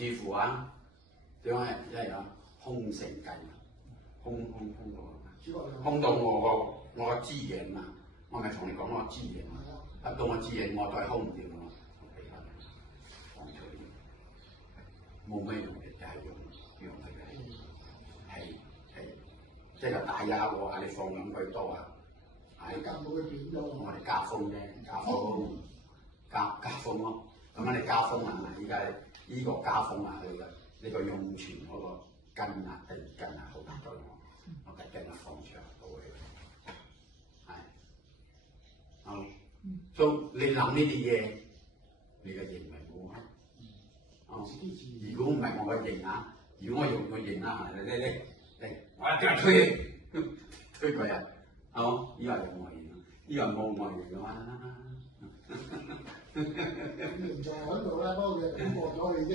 至乎啊，點講係啊，空成計，空到我個資源啊！我咪同你講我資源，一到我資源我再空唔掂我俾翻你，放出嚟，冇咩用嘅，就係用佢嘅氣，即係大家我話你放咁佢多啊，係咁我哋加風啫，加風咯。咁樣你加風係咪？依家呢個加風啊，你個湧泉嗰個根啊、地根啊，好大作用。我突然間放長到去，係，所以你諗呢啲嘢，你嘅認咪冇啊？如果唔係我嘅認啊，如果我用個認啊，你，我一定推佢啊，係冇？依個有外認，依個冇外認嘅嘛。現在喺度啦，不過佢過咗去啫。